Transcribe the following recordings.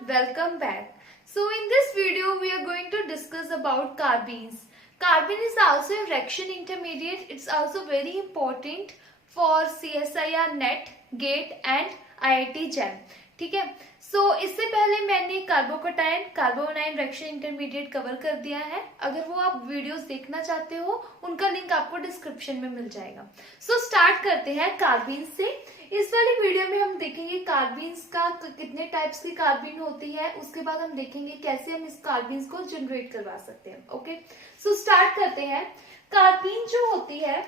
welcome back. So in this video we are going to discuss about carbenes. Carbene is also a reaction intermediate. It's also very important for CSIR NET, GATE and IIT JAM. ठीक है. सो इससे पहले मैंने carbocation कार्बोनाइन reaction intermediate cover कर दिया है. अगर वो आप वीडियोस देखना चाहते हो उनका लिंक आपको डिस्क्रिप्शन में मिल जाएगा. सो स्टार्ट करते हैं कार्बीन्स से. इस वाली वीडियो में हम देखेंगे कार्बीन्स का कितने टाइप्स की कार्बीन होती है. उसके बाद हम देखेंगे कैसे हम इस कार्बीन्स को जनरेट करवा सकते हैं. ओके, सो स्टार्ट करते हैं. कार्बीन जो होती है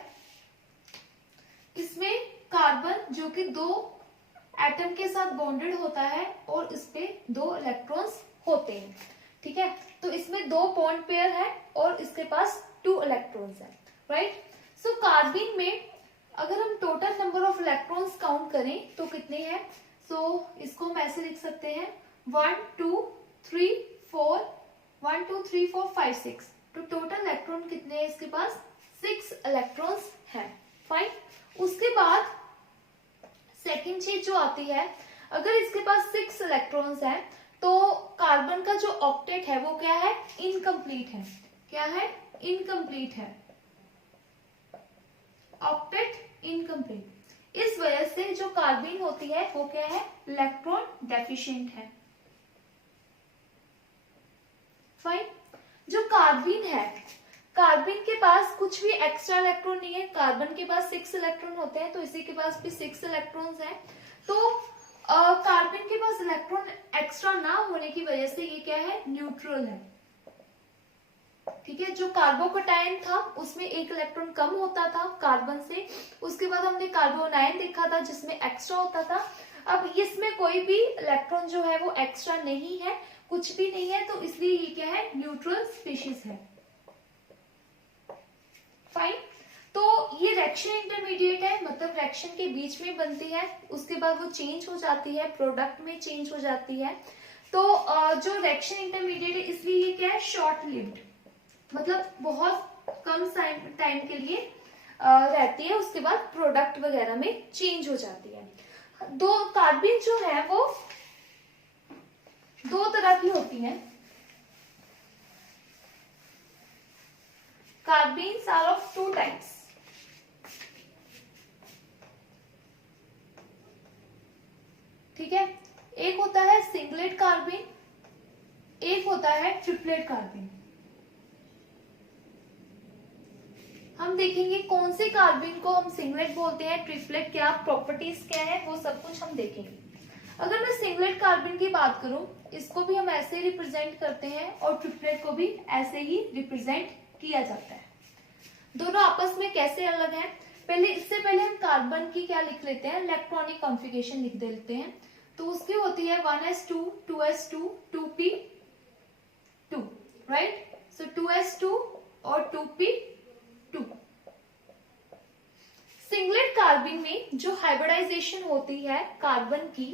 इसमें कार्बन जो कि दो एटम के साथ बॉन्डेड होता है और इस पे 2 इलेक्ट्रॉन्स होते हैं. ठीक है, तो इसमें 2 बॉन्ड पेयर है और इसके पास 2 इलेक्ट्रॉन्स है. राइट. सो कार्बीन में अगर हम total number of electrons count करें तो कितने हैं. सो इसको हम ऐसे लिख सकते हैं 1 2 3 4 1 2 3 4 5 6. तो टोटल इलेक्ट्रॉन कितने हैं इसके पास 6 इलेक्ट्रॉन्स हैं. फाइन. उसके बाद सेकेंड चीज जो आती है, अगर इसके पास 6 इलेक्ट्रॉन्स हैं तो कार्बन का जो ऑक्टेट है वो क्या है, इनकम्प्लीट है. क्या है, इनकम्प्लीट है. Octet incomplete. इस वजह से जो कार्बीन होती है वो क्या है, इलेक्ट्रॉन डेफिशिएंट है. फाइन. जो कार्बीन है, कार्बन के पास कुछ भी एक्स्ट्रा इलेक्ट्रॉन नहीं है. कार्बन के पास 6 इलेक्ट्रॉन होते हैं तो इसी के पास भी 6 इलेक्ट्रॉन्स हैं. तो कार्बन के पास इलेक्ट्रॉन एक्स्ट्रा ना होने की वजह से ये क्या है, न्यूट्रल है. ठीक है. जो कार्बोकटायन था उसमें 1 इलेक्ट्रॉन कम होता था कार्बन से. उसके बाद हमने कार्बोनाइन देखा था जिसमें एक्स्ट्रा होता था. अब इसमें कोई भी इलेक्ट्रॉन जो है वो एक्स्ट्रा नहीं है, कुछ भी नहीं है, तो इसलिए ये क्या है, न्यूट्रल स्पीशीज है. फाइन. तो ये रिएक्शन इंटरमीडिएट है, मतलब रिएक्शन के बीच में बनती है. उसके बाद वो चेंज हो जाती है, प्रोडक्ट में चेंज हो जाती है. तो जो रिएक्शन इंटरमीडिएट है इसलिए ये क्या है, शॉर्ट लिव्ड, मतलब बहुत कम टाइम के लिए रहती है. उसके बाद प्रोडक्ट वगैरह में चेंज हो जाती है. दो कार्बीन जो है वो 2 तरह की होती है. Carbenes are of 2 types. ठीक है. एक होता है सिंगलेट कार्बीन, एक होता है ट्रिपलेट कार्बीन. हम देखेंगे कौन से कार्बीन को हम सिंगलेट बोलते हैं, ट्रिपलेट क्या प्रॉपर्टीज क्या है, वो सब कुछ हम देखेंगे. अगर मैं सिंगलेट कार्बीन की बात करूं, इसको भी हम ऐसे रिप्रेजेंट करते हैं और ट्रिपलेट को भी ऐसे ही रिप्रेजेंट किया जाता है. दोनों आपस में कैसे अलग हैं, इससे पहले हम कार्बन की क्या लिख लेते हैं, इलेक्ट्रॉनिक कॉन्फ़िगरेशन लिख देते हैं. तो उसकी होती है 1s2 2s2 2p2. राइट. सो 2s2 और 2p2. सिंगलेट कार्बन में जो हाइब्रिडाइजेशन होती है कार्बन की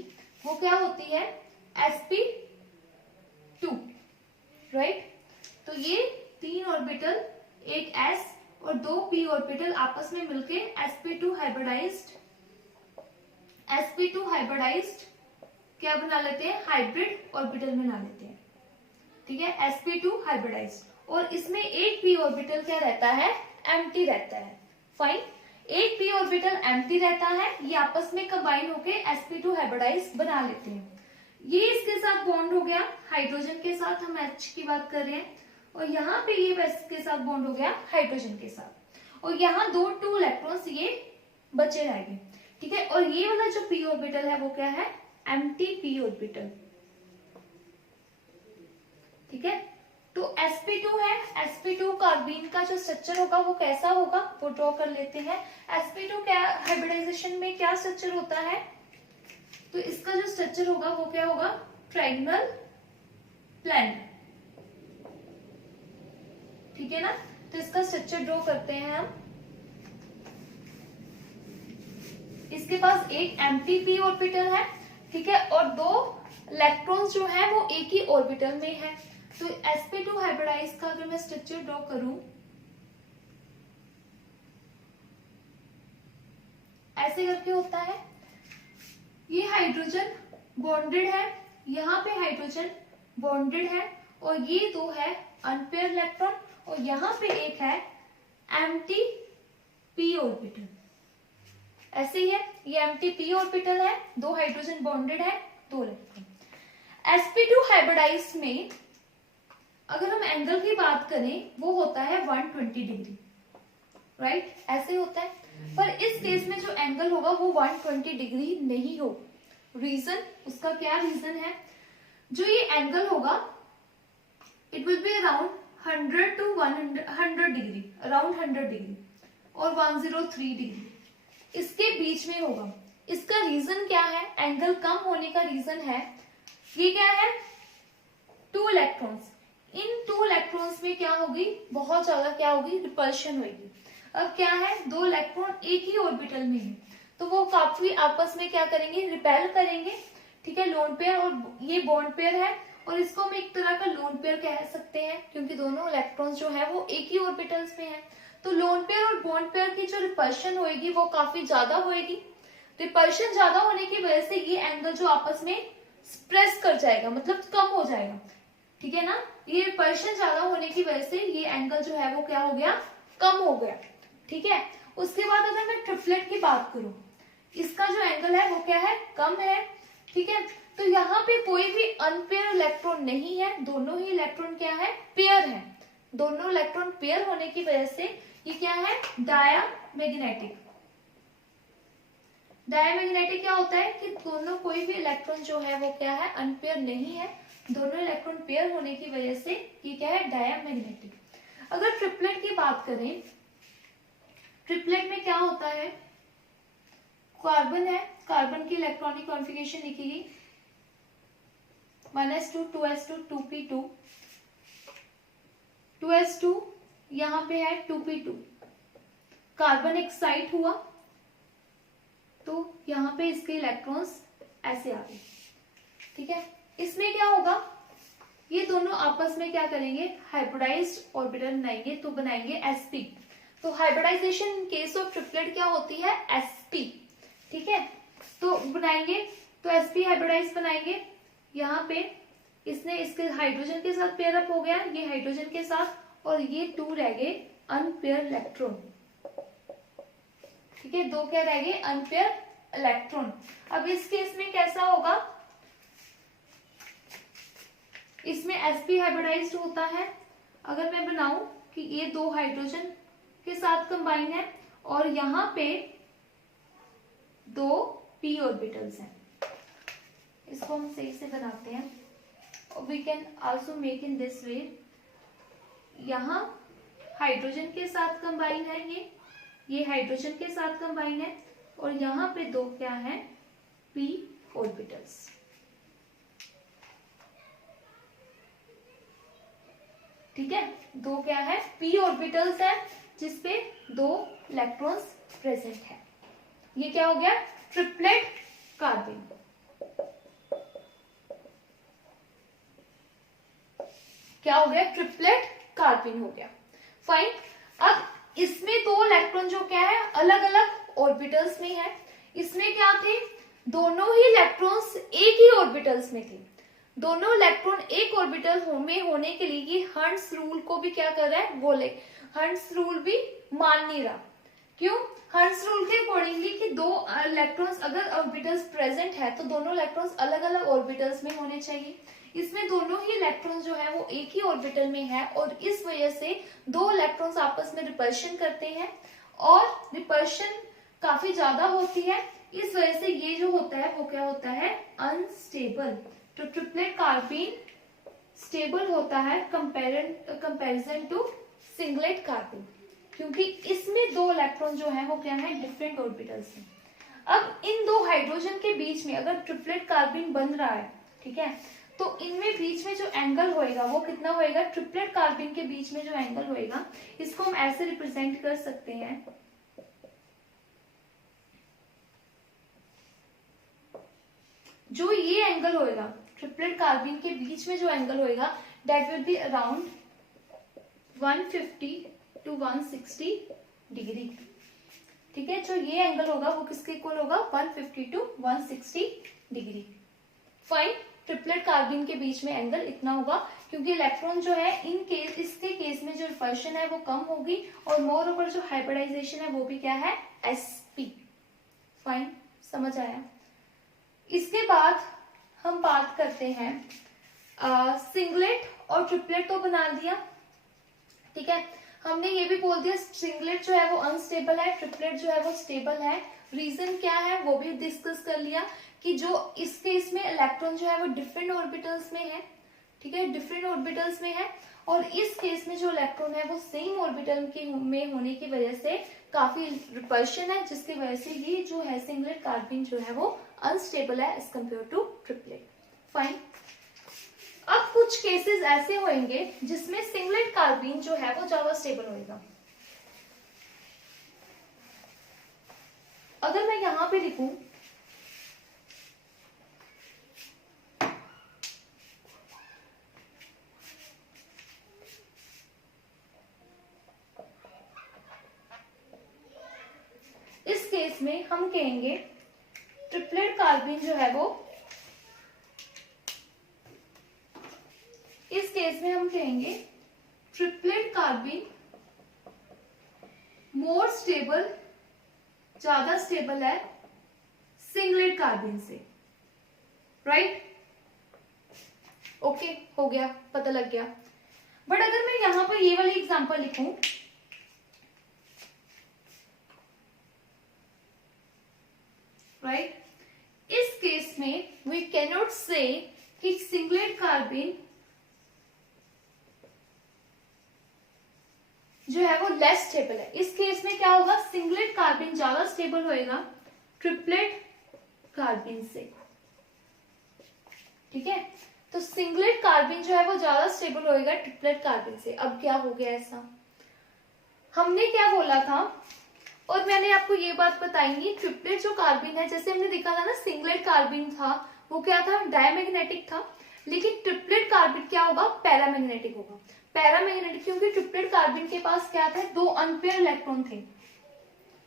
वो क्या होती है, sp2. राइट. तो ये 3 ऑर्बिटल, एक s और 2 p ऑर्बिटल आपस में मिलके sp2 हाइब्रिडाइज्ड क्या बना लेते हैं, हाइब्रिड ऑर्बिटल बना लेते हैं. ठीक है, sp2 हाइब्रिडाइज्ड. और इसमें एक p ऑर्बिटल क्या रहता है, एम्प्टी रहता है. फाइन. एक p ऑर्बिटल एम्प्टी रहता है, ये आपस में कंबाइन होके sp2 हाइब्रिडाइज्ड बना लेते हैं. ये इसके साथ बॉन्ड हो गया हाइड्रोजन के साथ, हम H की बात कर रहे हैं, और यहाँ पे ये के साथ बॉन्ड हो गया हाइड्रोजन के साथ, और यहाँ 2 इलेक्ट्रॉन्स ये बचे रहेंगे. ठीक है. और ये वाला जो p ऑर्बिटल है वो क्या है, एम्प्टी p ऑर्बिटल. ठीक है. तो sp2 है. sp2 कार्बीन का जो स्ट्रक्चर होगा वो कैसा होगा, वो ड्रॉ कर लेते हैं. sp2 क्या हाइब्रिडाइजेशन में क्या स्ट्रक्चर होता है, तो इसका जो स्ट्रक्चर होगा वो क्या होगा, ट्रायंगल प्लेन. ठीक है ना. तो इसका स्ट्रक्चर ड्रॉ करते हैं हम. इसके पास एक एम्प्टी p ऑर्बिटल है. ठीक है. और 2 इलेक्ट्रॉन्स जो है वो एक ही ऑर्बिटल में है. तो sp2 हाइब्रिडाइज का अगर मैं स्ट्रक्चर ड्रॉ करूं, ऐसे करके होता है. ये हाइड्रोजन बॉन्डेड है, यहाँ पे हाइड्रोजन बॉन्डेड है और ये दो है अनपेयर इलेक्ट्रॉन और यहाँ पे एक है एम्प्टी पी ऑर्बिटल। ऐसे ही है, ये एम्प्टी पी ऑर्बिटल है, दो हाइड्रोजन बॉन्डेड है, दो इलेक्ट्रॉन। sp2 हाइब्रिडाइज में अगर हम एंगल की बात करें वो होता है 120 डिग्री, राइट, ऐसे होता है। पर इस केस में जो एंगल होगा वो 120 डिग्री नहीं हो। रीजन, उसका क्या रीजन है? जो ये एंगल होगा it will be around 100 to 100 degree, around 100 degree और 103 डिग्री इसके बीच में होगा। इसका रीजन क्या है? एंगल कम होने का रीजन है, ये क्या है? 2 इलेक्ट्रॉन्स। इन 2 इलेक्ट्रॉन्स में क्या होगी? बहुत ज्यादा क्या होगी? रिपल्शन होगी। अब क्या है? 2 इलेक्ट्रॉन एक ही ऑर्बिटल में है तो वो काफी आपस में क्या करेंगे? रिपेल करेंगे, ठीक है। लोन पेयर और ये बॉन्ड पेयर है और इसको हम एक तरह का लोन पेयर कह सकते हैं क्योंकि दोनों इलेक्ट्रॉन्स जो है वो एक ही ऑर्बिटल्स में है। तो लोन पेयर और बॉन्ड पेयर की जो रिपल्शन होगी वो काफी ज्यादा होगी। रिपल्शन ज्यादा होने की वजह से ये एंगल जो आपस में स्प्रेस कर जाएगा, मतलब कम हो जाएगा, ठीक है ना। ये रिपल्शन ज्यादा होने की वजह से ये एंगल जो है वो क्या हो गया? कम हो गया, ठीक है। उसके बाद अगर मैं ट्रिपलेट की बात करूं, इसका जो एंगल है वो क्या है? कम है, ठीक है। तो यहाँ पे कोई भी अनपेयर इलेक्ट्रॉन नहीं है, दोनों ही इलेक्ट्रॉन क्या है? पेयर है। दोनों इलेक्ट्रॉन पेयर होने की वजह से ये क्या है? डायामैग्नेटिक। डायामैग्नेटिक क्या होता है कि दोनों कोई भी इलेक्ट्रॉन जो है वो क्या है? अनपेयर नहीं है, दोनों इलेक्ट्रॉन पेयर होने की वजह से ये क्या है? डायामैग्नेटिक। अगर ट्रिपलेट की बात करें, ट्रिपलेट में क्या होता है? कार्बन है, कार्बन की इलेक्ट्रॉनिक कॉन्फ़िगरेशन लिखी गई 1s2 2s2 2p2 2s2 यहाँ पे है 2p2। कार्बन एक्साइट हुआ तो यहाँ पे इसके इलेक्ट्रॉन्स ऐसे आ गए, ठीक है। इसमें क्या होगा? ये दोनों आपस में क्या करेंगे? हाइब्रिडाइज्ड ऑर्बिटल बनाएंगे तो बनाएंगे sp। तो hybridization in case of triplet क्या होती है? sp, ठीक है। तो बनाएंगे तो sp हाइब्रिडाइज बनाएंगे। यहाँ पे इसने इसके हाइड्रोजन के साथ पेयर अप हो गया, ये हाइड्रोजन के साथ, और ये 2 रह गए अनपेयर इलेक्ट्रॉन, ठीक है। 2 क्या रह गए? Unpaired electron. अब इस केस में कैसा होगा? इसमें sp हाइब्रिडाइज्ड होता है। अगर मैं बनाऊं कि ये 2 हाइड्रोजन के साथ कंबाइन है और यहाँ पे 2 p ऑर्बिटल्स हैं, इसको हम सही से बनाते हैं। We can also make in this way. यहाँ हाइड्रोजन के साथ कंबाइन है, ये हाइड्रोजन के साथ कंबाइन है और यहाँ पे 2 क्या है? p ऑर्बिटल्स, ठीक है। 2 क्या है? p ऑर्बिटल्स है जिसपे 2 इलेक्ट्रॉन्स प्रेजेंट है। ये क्या हो गया? Triplet carbon. क्या हो गया? ट्रिपलेट कार्बन हो गया। फाइन। अब इसमें 2 इलेक्ट्रॉन जो क्या है? अलग अलग ऑर्बिटल्स में है। इसमें क्या थे? दोनों ही इलेक्ट्रॉन्स एक ही ऑर्बिटल्स में थे। दोनों इलेक्ट्रॉन एक ऑर्बिटल में होने के लिए ये हर्ट्ज रूल को भी क्या कर रहा है? बोले हर्ट्ज रूल भी मान नहीं रहा। क्यों? हर्ट्ज रूल के अकॉर्डिंगली कि 2 इलेक्ट्रॉन्स अगर ऑर्बिटल्स प्रेजेंट है तो दोनों इलेक्ट्रॉन्स अलग अलग ऑर्बिटल्स में होने चाहिए। इसमें दोनों ही इलेक्ट्रॉन्स जो है वो एक ही ऑर्बिटल में है और इस वजह से 2 इलेक्ट्रॉन्स आपस में रिपल्शन करते हैं और रिपल्शन काफी ज्यादा होती है। इस वजह से ये जो होता है वो क्या होता है? अनस्टेबल। तो ट्रिपलेट कार्बन स्टेबल होता है कंपैरिजन टू सिंगलेट कार्बन, क्योंकि इसमें 2 इलेक्ट्रॉन जो है वो क्या है? डिफरेंट ऑर्बिटल्स हैं। अब इन 2 हाइड्रोजन के बीच में अगर ट्रिपलेट कार्बन बन रहा है, ठीक है, तो इनमें बीच में जो एंगल होएगा वो कितना होएगा? ट्रिपलेट कार्बन के बीच में जो एंगल होएगा इसको हम ऐसे रिप्रेजेंट कर सकते हैं, जो ये एंगल होएगा ट्रिपलेट कार्बन के बीच में जो एंगल होएगा that will be around 150 to 160 degree, ठीक है। जो ये एंगल होगा वो किसके इक्वल होगा? 150 to 160 डिग्री। फाइन। ट्रिपलेट कार्बिन के बीच में एंगल इतना होगा, क्योंकि इलेक्ट्रॉन जो है इसके केस में जो रिपल्शन है वो कम होगी, और मोर ओवर जो हाइब्रिडाइजेशन है वो भी क्या है, sp। फाइन, समझ आया। इसके बाद हम बात करते हैं सिंगलेट और ट्रिपलेट तो बना दिया, ठीक है। हमने ये भी बोल दिया सिंगलेट जो है वो अनस्टेबल है, ट्रिपलेट जो है वो स्टेबल है। रीजन क्या है वो भी डिस्कस कर लिया कि जो इस केस में इलेक्ट्रॉन जो है वो डिफरेंट ऑर्बिटल्स में है, ठीक है, डिफरेंट ऑर्बिटल्स में है, और इस केस में जो इलेक्ट्रॉन है वो सेम ऑर्बिटल में होने की वजह से काफी रिपल्शन है, जिसकी वजह से ये जो है सिंगलेट कार्बिन जो है वो अनस्टेबल है as compare to triplet. Fine. अब कुछ केसेस ऐसे होंगे जिसमें सिंगलेट कार्बिन जो है वो ज्यादा स्टेबल होगा। अगर मैं यहां पे लिखूं इस केस में हम कहेंगे ट्रिपलेट कार्बिन जो है वो, इस केस में हम कहेंगे ट्रिपलेट कार्बिन मोर स्टेबल, ज्यादा स्टेबल है सिंगलेट कार्बिन से, राइट। ओके, हो गया, पता लग गया। बट अगर मैं यहां पर ये वाली एग्जांपल लिखूं, राइट, इस केस में वी कैनॉट से कि सिंगलेट कार्बिन जो है वो लेस स्टेबल है। इस केस में क्या होगा, सिंगलेट कार्बिन ज्यादा स्टेबल होएगा ट्रिपलेट कार्बिन से, ठीक है। तो सिंगलेट कार्बिन जो है वो ज्यादा स्टेबल होएगा ट्रिपलेट कार्बिन से। अब क्या हो गया ऐसा, हमने क्या बोला था, और मैंने आपको ये बात बताई थी, ट्रिपलेट जो कार्बिन है, जैसे हमने देखा था ना सिंगलेट कार्बिन था वो क्या था, डायमैग्नेटिक था, लेकिन ट्रिपलेट कार्बिन क्या होगा, पैरामैग्नेटिक होगा। पैरामैग्नेटिक क्योंकि ट्रिपलेट कार्बिन के पास क्या था, 2 अनपेयर इलेक्ट्रॉन थे,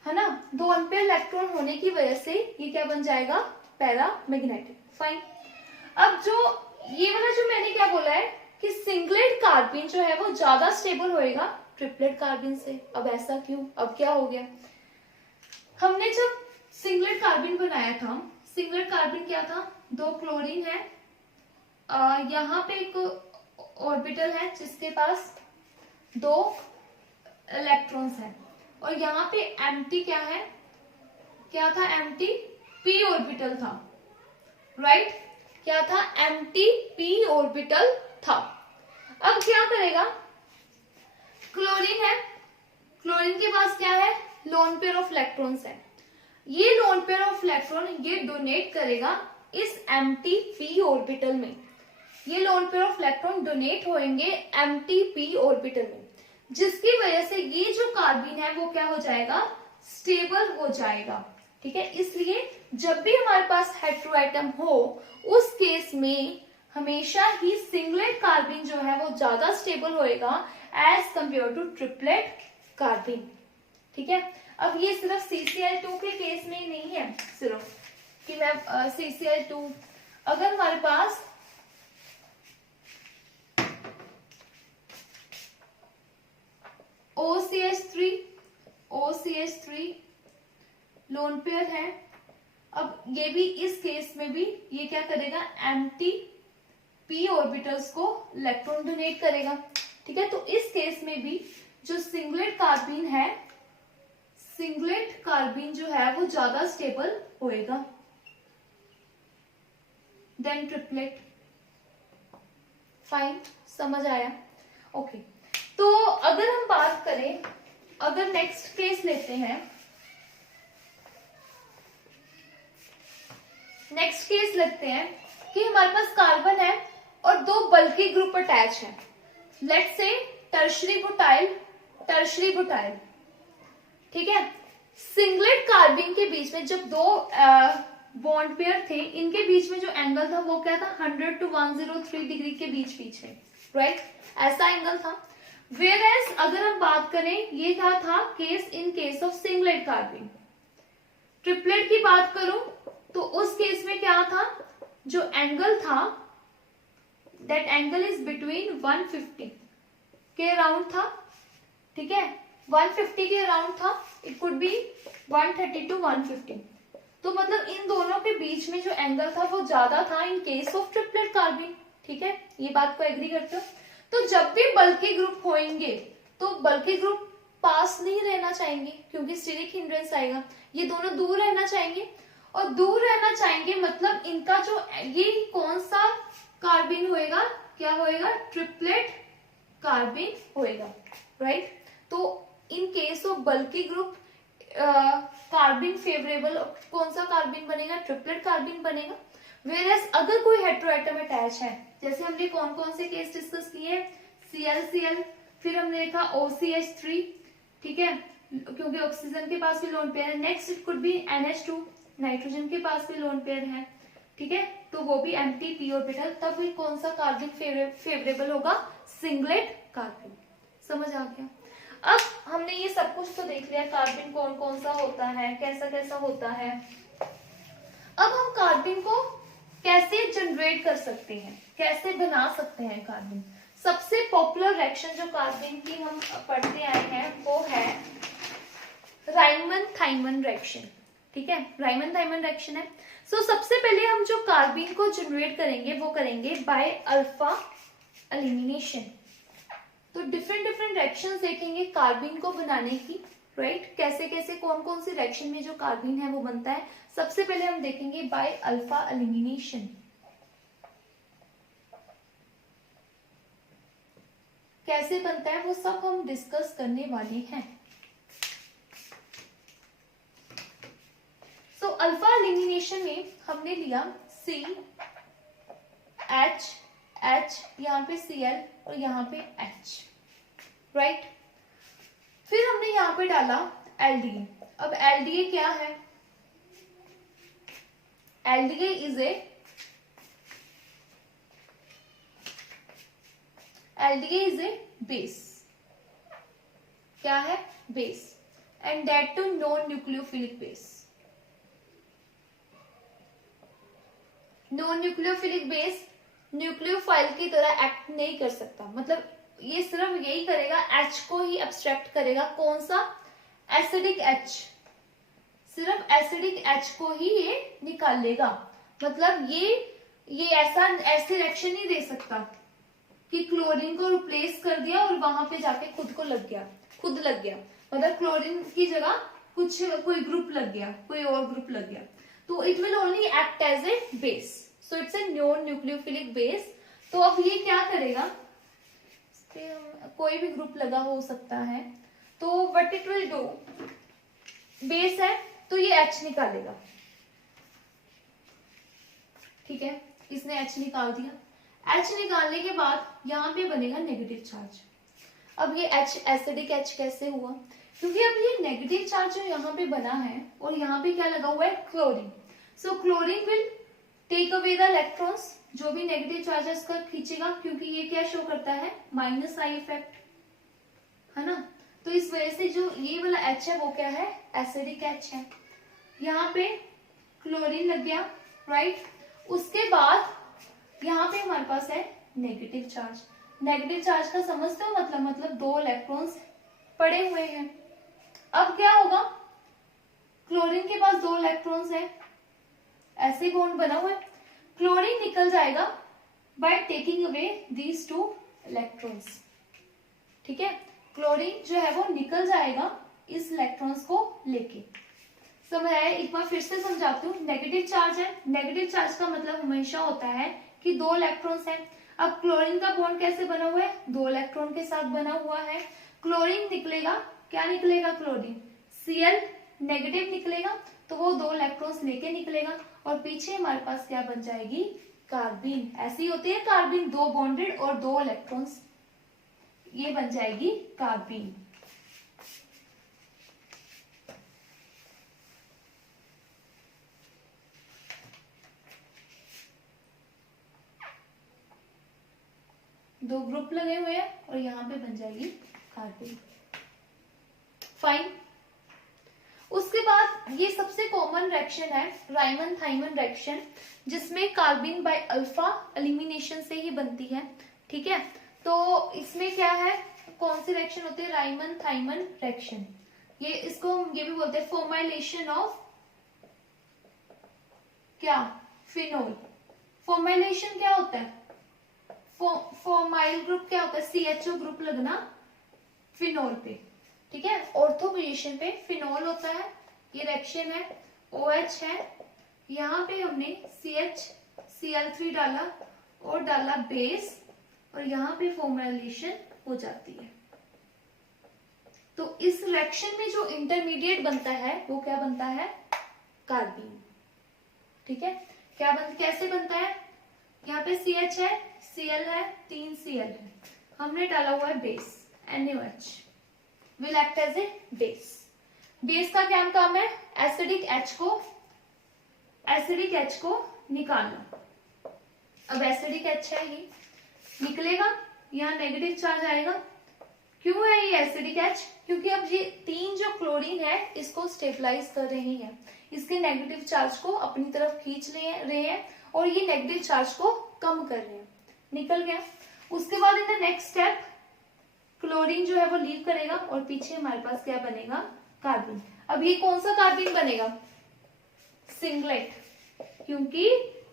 है ना। 2 अनपेयर इलेक्ट्रॉन होने की वजह से ये क्या बन जाएगा, पैरामैग्नेटिक। फाइन। अब जो ये वाला जो मैंने क्या बोला है कि सिंगलेट कार्बिन जो है वो ज्यादा स्टेबल होएगा ट्रिपलेट कार्बिन से। अब ऐसा क्यों, अब क्या हो गया, हमने जब सिंगलेट कार्बिन बनाया था, सिंगलेट कार्बिन क्या था, 2 क्लोरीन है, यहाँ पे एक ऑर्बिटल है जिसके पास 2 इलेक्ट्रॉन्स हैं, और यहाँ पे एम्प्टी क्या है, क्या था, एम्प्टी p ऑर्बिटल था, राइट। क्या था, एम्प्टी p ऑर्बिटल था। अब क्या करेगा, क्लोरीन है, क्लोरीन के पास क्या है, लोन पेयर ऑफ इलेक्ट्रॉन्स है, ये लोन पेयर ऑफ इलेक्ट्रॉन ये डोनेट करेगा इस एम्प्टी p ऑर्बिटल में, ये lone pair of electron donate होंगे एम्प्टी p ऑर्बिटल में, जिसकी वजह से ये जो कार्बिन है वो क्या हो जाएगा, स्टेबल हो जाएगा, ठीक है। इसलिए जब भी हमारे पास हेटेरोएटम हो उस केस में हमेशा ही सिंगलेट कार्बिन जो है वो ज्यादा स्टेबल होएगा एज कंपेयर टू ट्रिपलेट कार्बिन, ठीक है। अब ये सिर्फ CCl2 के केस में ही नहीं है, सिर्फ कि मैं CCl2, अगर हमारे पास OCH3 लोन पेयर है, अब ये भी इस केस में भी ये क्या करेगा, एम्प्टी p ऑर्बिटल्स को इलेक्ट्रॉन डोनेट करेगा, ठीक है। तो इस केस में भी जो सिंगलेट कार्बिन है, सिंगलेट कार्बिन जो है वो ज्यादा स्टेबल होएगा देन ट्रिपलेट। फाइन, समझ आया, ओके। तो अगर हम बात करें, अगर नेक्स्ट केस लेते हैं, नेक्स्ट केस लेते हैं कि हमारे पास कार्बन है और 2 बल्की ग्रुप अटैच है, लेट्स से टर्शरी बुटाइल, ठीक है। सिंगलेट कार्बिन के बीच में जब 2 बॉन्ड पेयर थे, इनके बीच में जो एंगल था वो क्या था, 100 to 103 डिग्री के बीच में, राइट, ऐसा एंगल था। वेयरएज अगर हम बात करें, ये था case in case of singlet कार्बिन। Triplet की बात करूं तो उस केस में क्या था, जो एंगल था दैट एंगल इज बिटवीन 150 के अराउंड था, ठीक है, 150 के अराउंड था, इट कुड बी 130 to 150। तो मतलब इन दोनों के बीच में जो एंगल था वो ज्यादा था इन केस ऑफ ट्रिपलेट कार्बिन, ठीक है, ये बात को एग्री करते हो। तो जब भी बल्की ग्रुप होंगे तो बल्की ग्रुप पास नहीं रहना चाहेंगे क्योंकि स्टेरिक हिंड्रेंस आएगा, ये दोनों दूर रहना चाहेंगे, और दूर रहना चाहेंगे मतलब इनका जो ये कौन सा कार्बिन होएगा, क्या होएगा, ट्रिपलेट कार्बिन होएगा, राइट। तो इन case of bulky group कार्बिन favourable, कौन सा कार्बिन बनेगा, ट्रिपलेट कार्बिन बनेगा। वेयरएज अगर कोई हेटेरोएटम अटैच है, जैसे हमने कौन कौन से केस डिस्कस किए, ClCl, फिर हमने देखा OCH3, ठीक है, क्योंकि ऑक्सीजन के पास भी लोन पेयर है। Next it could be NH2, nitrogen के पास भी लोन पेयर है, ठीक है, तो वो भी एम्प्टी p ऑर्बिटल, तब भी कौन सा कार्बिन फेवरेबल होगा, सिंगलेट कार्बिन। समझ आ गया। अब हमने ये सब कुछ तो देख लिया, कार्बिन कौन कौन सा होता है, कैसा कैसा होता है। अब हम कार्बिन को कैसे जनरेट कर सकते हैं, कैसे बना सकते हैं कार्बिन। सबसे पॉपुलर रिएक्शन जो कार्बिन की हम पढ़ते आए हैं वो है राइमन-थाइमन रिएक्शन, ठीक है, राइमन-थाइमन रिएक्शन है। सो सबसे पहले हम जो कार्बिन को जनरेट करेंगे वो करेंगे बाय अल्फा एलिमिनेशन। तो डिफरेंट डिफरेंट रिएक्शंस देखेंगे कार्बिन को बनाने की, राइट, कैसे कैसे कौन कौन सी रिएक्शन में जो कार्बिन है वो बनता है। सबसे पहले हम देखेंगे बाय अल्फा एलिमिनेशन, कैसे बनता है वो सब हम डिस्कस करने वाले हैं। सो अल्फा एलिमिनेशन में हमने लिया C H H, यहाँ पे Cl और यहाँ पे H, राइट। फिर हमने यहाँ पे डाला LDA। अब LDA क्या है, LDA इज ए बेस, क्या है, base, and that to non nucleophilic base. Non nucleophilic base nucleophile की तरह एक्ट नहीं कर सकता, मतलब ये सिर्फ यही करेगा, H को ही एब्स्ट्रैक्ट करेगा, कौन सा, एसिडिक H, सिर्फ एसिडिक H को ही ये निकालेगा। मतलब ये ऐसी रिएक्शन नहीं दे सकता कि क्लोरीन को रिप्लेस कर दिया और वहां पे जाके खुद लग गया, मतलब क्लोरीन की जगह कोई ग्रुप लग गया, कोई और ग्रुप लग गया, तो it will only act as a base, so it's a non nucleophilic base. तो अब ये क्या करेगा, कोई भी ग्रुप लगा हो सकता है, तो what it will do, base है तो ये H निकालेगा, ठीक है, इसने H निकाल दिया। H निकालने के बाद यहाँ पे बनेगा नेगेटिव चार्ज। अब ये H एसिडिक H कैसे हुआ, क्योंकि अब ये नेगेटिव चार्ज जो यहाँ पे बना है और यहाँ पे क्या लगा हुआ है, chlorine. So chlorine will take away the electrons, जो भी नेगेटिव चार्ज है उसका खींचेगा, क्योंकि ये क्या शो करता है, माइनस आई इफेक्ट, है ना। तो इस वजह से जो ये वाला H है वो क्या है, एसिडिक H है। यहाँ पे क्लोरीन लग गया, राइट। उसके बाद यहाँ पे हमारे पास है नेगेटिव चार्ज। नेगेटिव चार्ज का समझते हो मतलब 2 इलेक्ट्रॉन्स पड़े हुए हैं। अब क्या होगा, क्लोरीन के पास 2 इलेक्ट्रॉन्स है, ऐसे बॉन्ड बना हुआ है, क्लोरीन निकल जाएगा by taking away these 2 electrons, ठीक है, क्लोरीन जो है वो निकल जाएगा इस इलेक्ट्रॉन्स को लेके। समझ आया, एक बार फिर से समझाती हूँ। नेगेटिव चार्ज है, नेगेटिव चार्ज का मतलब हमेशा होता है कि 2 इलेक्ट्रॉन्स हैं। अब क्लोरीन का बॉन्ड कैसे बना हुआ है, 2 इलेक्ट्रॉन के साथ बना हुआ है। क्लोरीन निकलेगा, क्या निकलेगा, क्लोरीन Cl नेगेटिव निकलेगा, तो वो 2 इलेक्ट्रॉन्स लेके निकलेगा और पीछे हमारे पास क्या बन जाएगी, कार्बिन। ऐसी होती है कार्बिन, 2 बॉन्डेड और 2 इलेक्ट्रॉन्स, ये बन जाएगी कार्बिन। दो ग्रुप लगे हुए हैं और यहाँ पे बन जाएगी कार्बिन। फाइन। उसके बाद ये सबसे कॉमन रिएक्शन है राइमन थाइमन रिएक्शन, जिसमें कार्बिन बाय अल्फा एलिमिनेशन से ही बनती है। ठीक है, तो इसमें क्या है, कौन सी रिएक्शन होती है, राइमन थाइमन रिएक्शन। इसको हम ये भी बोलते हैं फॉर्माइलेशन ऑफ क्या, फिनोल। फॉर्माइलेशन क्या होता है, फॉर्माइल ग्रुप क्या होता है, CHO ग्रुप लगना फिनोल पे। ठीक है, ऑर्थो पोजीशन पे फिनोल होता है, ये रिएक्शन है, OH है, यहाँ पे हमने CH डाला और डाला बेस, और यहाँ पे फॉर्माइलेशन हो जाती है। तो इस रिएक्शन में जो इंटरमीडिएट बनता है वो क्या बनता है, कार्बीन। ठीक है, कैसे बनता है, यहाँ पे CH है, Cl है, 3 Cl है, हमने डाला हुआ है base NaOH, will act as a base। Base का क्या काम है, एसिडिक H को निकालना। अब एसिडिक H है, ये निकलेगा, यहाँ नेगेटिव चार्ज आएगा। क्यों है ये एसिडिक H, क्योंकि अब ये 3 जो क्लोरीन है इसको स्टेबलाइज कर रही है, इसके नेगेटिव चार्ज को अपनी तरफ खींच रहे हैं और ये नेगेटिव चार्ज को कम कर रहे हैं। निकल गया। उसके बाद इन द नेक्स्ट स्टेप क्लोरीन जो है वो लीव करेगा और पीछे हमारे पास क्या बनेगा, कार्बन। अब ये कौन सा कार्बन बनेगा, सिंगलेट, क्योंकि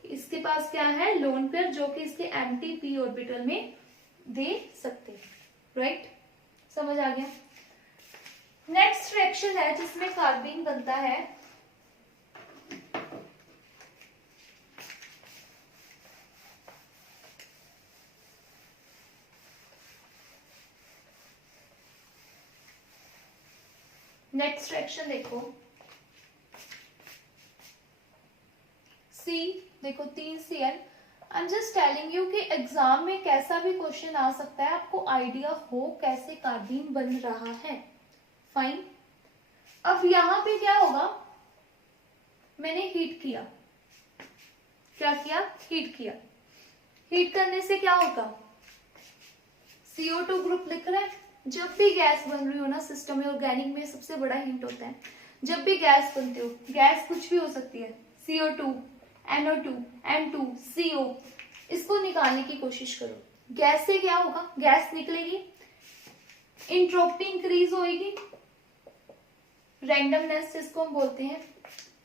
इसके पास क्या है, लोन पेयर, जो कि इसके एंटी p ऑर्बिटल में दे सकते हैं। राइट, समझ आ गया। नेक्स्ट रिएक्शन है जिसमें कार्बन बनता है नेक्स्ट रिएक्शन देखो, C, देखो 3 Cl। I am just telling you कि एग्जाम में कैसा भी क्वेश्चन आ सकता है, आपको आइडिया हो कैसे कार्बीन बन रहा है। फाइन, अब यहां पे क्या होगा, मैंने हीट किया, क्या किया, हीट किया। हीट करने से क्या होगा, CO2 ग्रुप लिख रहे हैं। जब भी गैस बन रही हो ना सिस्टम में, ऑर्गेनिक में सबसे बड़ा हिंट होता है, जब भी गैस बनती हो, गैस कुछ भी हो सकती है, CO2, NO2, N2, CO, इसको निकालने की कोशिश करो। गैस से क्या होगा, गैस निकलेगी, इंट्रोपी इंक्रीज होगी, रैंडमनेस इसको हम बोलते हैं।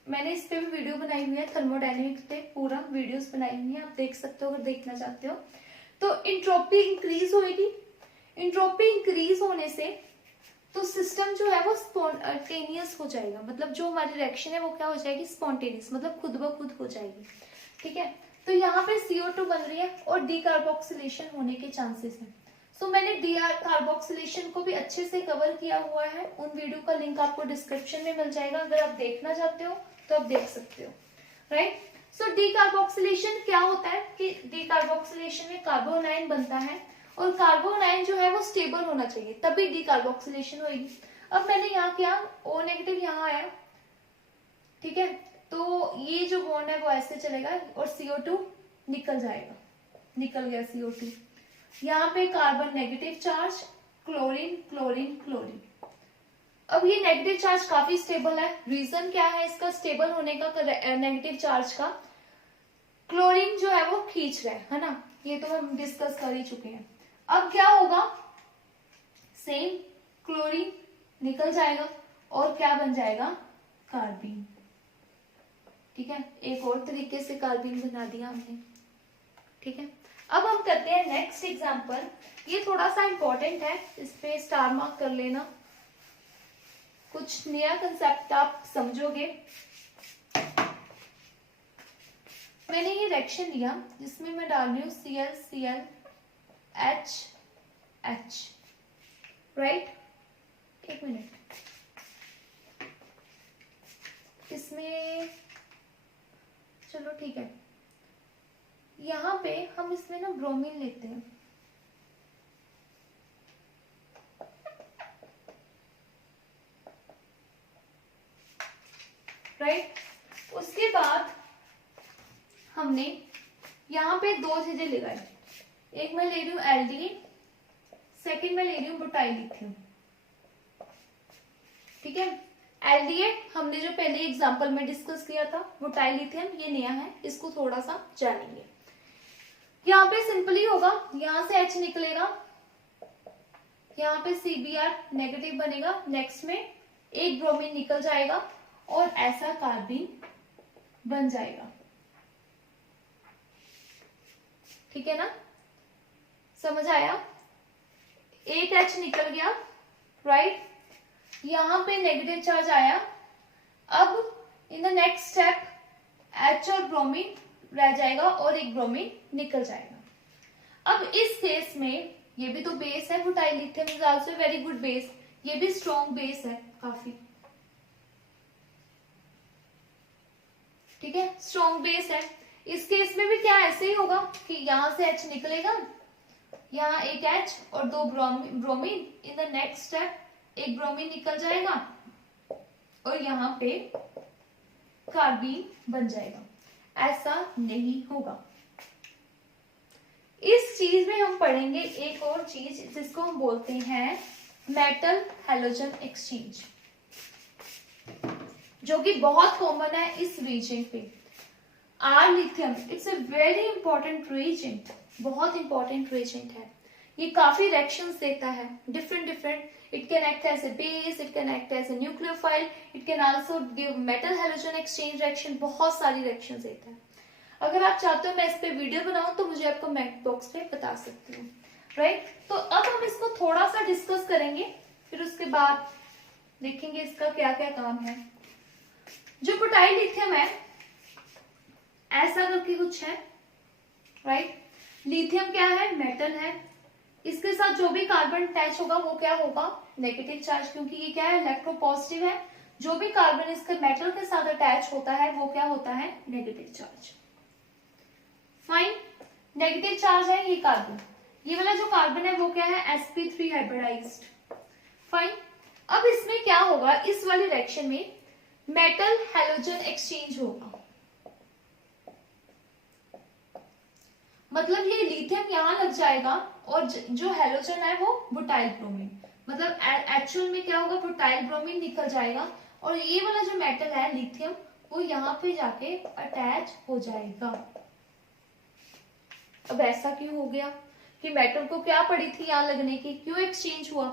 मैंने इस पे भी वीडियो बनाई हुई है, थर्मोडायनेमिक्स पे पूरा वीडियोस बनाई हुई है, आप देख सकते हो अगर देखना चाहते हो। तो इंट्रोपी इंक्रीज होगी, इंट्रोपी इंक्रीज होने से तो सिस्टम जो है वो स्पॉन्टेनियस हो जाएगा, मतलब जो हमारी रिएक्शन है वो क्या हो जाएगी, स्पॉन्टेनियस, मतलब खुद ब खुद हो जाएगी। ठीक है, तो यहाँ पे CO2 बन रही है और डीकार्बोक्सिलेशन होने के चांसेस हैं। सो मैंने कार्बोक्सिलेशन को भी अच्छे से कवर किया हुआ है, उन वीडियो का लिंक आपको डिस्क्रिप्शन में मिल जाएगा, अगर आप देखना चाहते हो तो आप देख सकते हो। राइट, सो डीकार्बोक्सिलेशन क्या होता है कि डीकार्बोक्सिलेशन में कार्बोनाइन बनता है और कार्बोनाइन जो है वो स्टेबल होना चाहिए, तभी डीकार्बोक्सिलेशन होगी। अब मैंने यहाँ किया, O नेगेटिव यहाँ आया, ठीक है, तो ये जो बॉन्ड है वो ऐसे चलेगा और CO2 निकल जाएगा, निकल गया CO2। यहाँ पे carbon negative charge, chlorine chlorine chlorine. अब ये नेगेटिव चार्ज काफी स्टेबल है, रीजन क्या है इसका स्टेबल होने का, नेगेटिव चार्ज का, क्लोरीन जो है वो खींच रहा है ना, ये तो हम डिस्कस कर ही चुके हैं। अब क्या होगा, सेम क्लोरीन निकल जाएगा और क्या बन जाएगा, कार्बीन। ठीक है, एक और तरीके से कार्बीन बना दिया हमने। ठीक है, अब हम करते हैं नेक्स्ट एग्जांपल, ये थोड़ा सा इंपॉर्टेंट है, इस पे स्टार मार्क कर लेना, कुछ नया कंसेप्ट आप समझोगे। मैंने ये रिएक्शन लिया जिसमें मैं डाल रही हूँ Cl Cl H H, right. एक मिनट, इसमें चलो ठीक है, यहाँ पे हम इसमें ना ब्रोमीन लेते हैं, राइट। उसके बाद हमने यहाँ पे दो चीजें लगाई, एक मैं ले रही हूँ एल्डिहाइड, सेकंड मैं ले रही हूँ बुटाइल लिथियम। ठीक है, एल्डिहाइड हमने जो पहले एग्जांपल में डिस्कस किया था वो डाइलिथियम, ये नया है, इसको थोड़ा सा जानेंगे। यहाँ पे सिंपली होगा, यहाँ से H निकलेगा, यहाँ पे CBr नेगेटिव बनेगा, नेक्स्ट में एक ब्रोमीन निकल जाएगा और ऐसा कार्बीन बन जाएगा। ठीक है ना, समझ आया? एक H निकल गया, राइट, यहां पे नेगेटिव चार्ज आया। अब इन द नेक्स्ट स्टेप H और ब्रोमीन रह जाएगा और एक ब्रोमीन निकल जाएगा। अब इस केस में ये भी तो बेस है, butyl lithium is also very good base, ये भी स्ट्रॉन्ग बेस है काफी, ठीक है, स्ट्रॉन्ग बेस है। इस केस में भी क्या ऐसे ही होगा कि यहां से H निकलेगा, यहाँ एक H और दो bromine, in the next step एक ब्रोमीन निकल जाएगा और यहाँ पे कार्बीन बन जाएगा। ऐसा नहीं होगा। इस चीज में हम पढ़ेंगे एक और चीज जिसको हम बोलते हैं मेटल हैलोजन एक्सचेंज, जो कि बहुत कॉमन है इस रीजन पे। R lithium it's a very important reagent, बहुत इंपॉर्टेंट रिएजेंट है। ये काफी रिएक्शंस देता है, different. It can act as a base, it can act as a nucleophile, it can also give metal halogen exchange reaction, बहुत सारी reactions देता है। अगर आप चाहते हो मैं इस पे वीडियो बनाऊं तो मुझे आपको कमेंट बॉक्स पे बता सकती हूँ, राइट। तो अब हम इसको थोड़ा सा डिस्कस करेंगे, फिर उसके बाद देखेंगे इसका क्या क्या काम है। जो बुटाइल लिथियम है ऐसा करके कुछ है, राइट। लिथियम क्या है? मेटल है। इसके साथ जो भी कार्बन अटैच होगा वो क्या होगा? नेगेटिव चार्ज, क्योंकि ये क्या है? इलेक्ट्रोपॉजिटिव है। जो भी कार्बन इसके मेटल के साथ अटैच होता है वो क्या होता है? Negative charge. Fine, negative charge है ये कार्बन। ये वाला जो कार्बन है वो क्या है? sp3 hybridised. फाइन, अब इसमें क्या होगा? इस वाली रिएक्शन में मेटल हैलोजन एक्सचेंज होगा। मतलब ये लिथियम यहां लग जाएगा और जो हैलोजन है वो बुटाइल ब्रोमीन, मतलब एक्चुअल में क्या होगा? बुटाइल ब्रोमीन निकल जाएगा और ये वाला जो मेटल है लिथियम वो यहाँ पे जाके अटैच हो जाएगा। अब ऐसा क्यों हो गया कि मेटल को क्या पड़ी थी यहाँ लगने की, क्यों एक्सचेंज हुआ?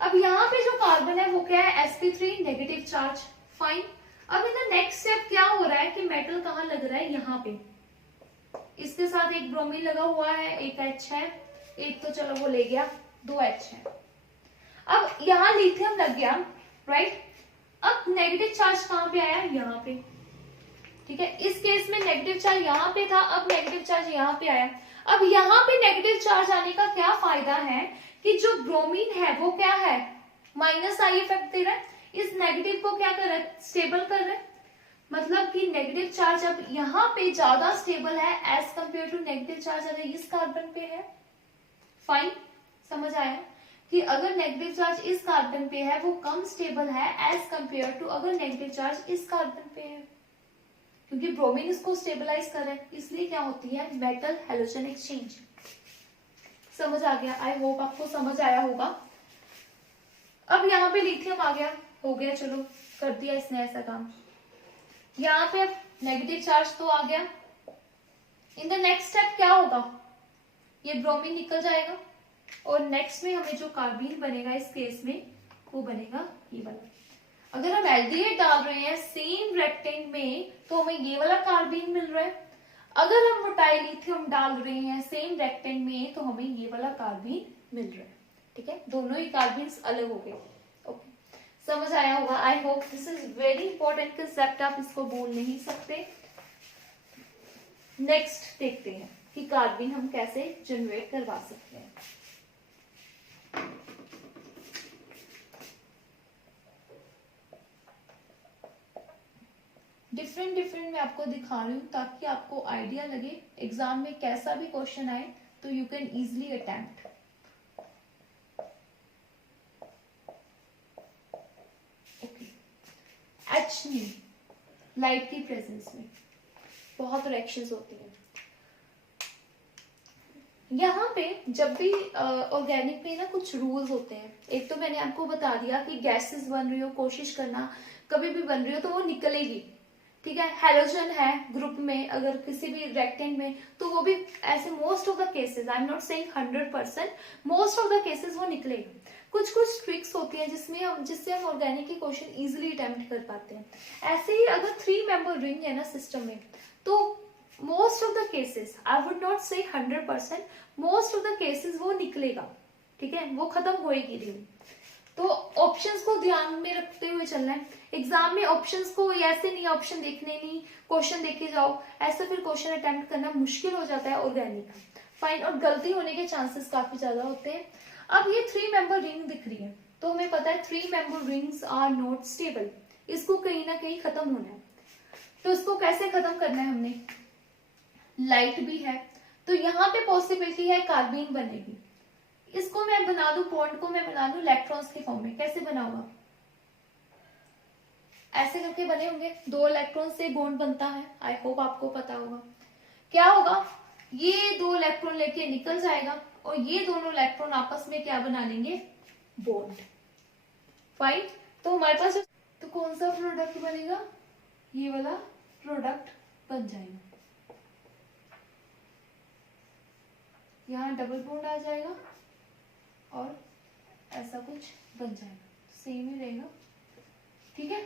अब यहाँ पे जो कार्बन है वो क्या है? sp3 negative charge. फाइन, अब इन द नेक्स्ट स्टेप क्या हो रहा है कि मेटल कहाँ लग रहा है? यहाँ पे। इसके साथ एक ब्रोमीन लगा हुआ है, एक H है, एक तो चलो वो ले गया, 2 H है। अब यहाँ लिथियम लग गया, राइट। अब नेगेटिव चार्ज कहाँ पे आया? यहाँ पे, ठीक है। इस केस में नेगेटिव चार्ज यहाँ पे था, अब नेगेटिव चार्ज यहाँ पे आया। अब यहाँ पे नेगेटिव चार्ज आने का क्या फायदा है कि जो ब्रोमीन है वो क्या है? माइनस आई इफेक्ट दे रहा है, इस नेगेटिव को क्या कर रहा है? स्टेबल कर रहा है। मतलब कि नेगेटिव चार्ज अब यहाँ पे ज्यादा स्टेबल है as compare to negative charge अगर इस कार्बन पे है। फाइन, समझ आया कि अगर नेगेटिव चार्ज इस कार्बन पे है वो कम स्टेबल है एज कंपेयर टू अगर नेगेटिव चार्ज इस कार्बन पे है, क्योंकि ब्रोमीन इसको स्टेबलाइज कर रहा है, इसलिए क्या होती है? Metal halogen exchange. समझ आ गया? आई होप आपको समझ आया होगा। अब यहाँ पे लिथियम आ गया, हो गया, चलो कर दिया इसने ऐसा काम। यहाँ पे नेगेटिव चार्ज तो आ गया। इन द नेक्स्ट स्टेप क्या होगा? ये ब्रोमीन निकल जाएगा और नेक्स्ट में हमें जो कार्बीन बनेगा इस केस में वो बनेगा ये वाला। अगर हम एल्डिहाइड डाल रहे हैं सेम रिएक्टेंट में तो हमें ये वाला कार्बीन मिल रहा है। अगर हम बुटाइल लिथियम डाल रहे हैं सेम रिएक्टेंट में तो हमें ये वाला कार्बीन मिल रहा है, ठीक है। दोनों ही कार्बीन अलग हो गए। ओके, समझ आया होगा। I hope this is very important concept, आप इसको बोल नहीं सकते। नेक्स्ट देखते हैं कि कार्बीन हम कैसे जनरेट करवा सकते हैं। डिफरेंट मैं आपको दिखा रही हूँ ताकि आपको आइडिया लगे, एग्जाम में कैसा भी क्वेश्चन आए तो you can easily attempt. H light की प्रेजेंस में बहुत रिएक्शंस होती हैं। यहाँ पे जब भी ऑर्गेनिक में ना कुछ रूल्स होते हैं। एक तो मैंने आपको बता दिया कि गैसेस बन रही हो, कोशिश करना कभी भी बन रही हो तो वो निकलेगी, ठीक है। हेलोजन है ग्रुप में, अगर किसी भी रिएक्टेंट में, तो वो भी ऐसे most of the cases, I am not saying 100%, most of the cases वो निकलेगा। कुछ कुछ ट्रिक्स होती हैं जिससे हम ऑर्गेनिक के क्वेश्चन इजीली अटेम्प्ट कर पाते हैं। ऐसे ही अगर 3 मेंबर रिंग है ना सिस्टम में, तो most of the cases, I would not से 100%, मोस्ट ऑफ द केसेस वो निकलेगा, ठीक है, वो खत्म होएगी रिंग। तो ऑप्शंस को ध्यान में रखते हुए चलना है। एग्जाम में ऑप्शंस को ऐसे नहीं, ऑप्शन देखने नहीं, क्वेश्चन देखे जाओ, ऐसा फिर क्वेश्चन अटेम्प्ट करना मुश्किल हो जाता है ऑर्गेनिक का, फाइन, और गलती होने के चांसेस काफी ज्यादा होते हैं। अब ये 3 मेंबर रिंग दिख रही है, तो हमें पता है 3 member rings are not stable, इसको कहीं ना कहीं खत्म होना है। तो इसको कैसे खत्म करना है हमने, लाइट भी है, तो यहाँ पे पॉसिबिलिटी है कार्बीन बनेगी। इसको मैं बना दूं, बॉन्ड को मैं बना दूं इलेक्ट्रॉन्स के फॉर्म में, कैसे बनाऊंगा, ऐसे करके बने होंगे, 2 इलेक्ट्रॉन से बॉन्ड बनता है, आई होप आपको पता होगा। क्या होगा, ये 2 इलेक्ट्रॉन लेके निकल जाएगा और ये दोनों इलेक्ट्रॉन आपस में क्या बना लेंगे, बॉन्ड, फाइन। तो हमारे पास तो कौन सा प्रोडक्ट बनेगा, ये वाला प्रोडक्ट बन जाएगा, यहाँ डबल बॉन्ड आ जाएगा और ऐसा कुछ बन जाएगा, सेम ही रहेगा, ठीक है।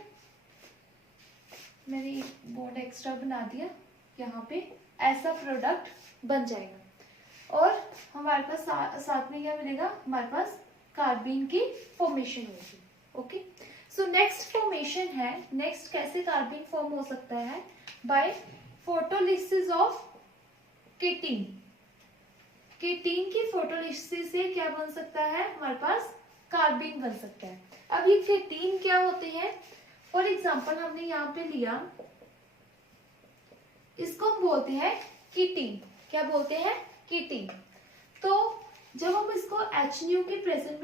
मैंने एक बॉन्ड एक्स्ट्रा बना दिया यहाँ पे, ऐसा प्रोडक्ट बन जाएगा और हमारे पास साथ में क्या मिलेगा, हमारे पास कार्बीन की फॉर्मेशन होगी। ओके, सो नेक्स्ट फॉर्मेशन है, नेक्स्ट कैसे कार्बीन फॉर्म हो सकता है, बाय फोटोलिसिस ऑफ केटीन। केटीन की फोटोलिसिस से क्या बन सकता है, हमारे पास कार्बीन बन सकता है। अब ये केटीन क्या होते हैं, फॉर एग्जाम्पल हमने यहाँ पे लिया, इसको हम बोलते हैं कीटीन, क्या बोलते हैं, कीटीन। तो जब हम इसको HNO के प्रेजेंट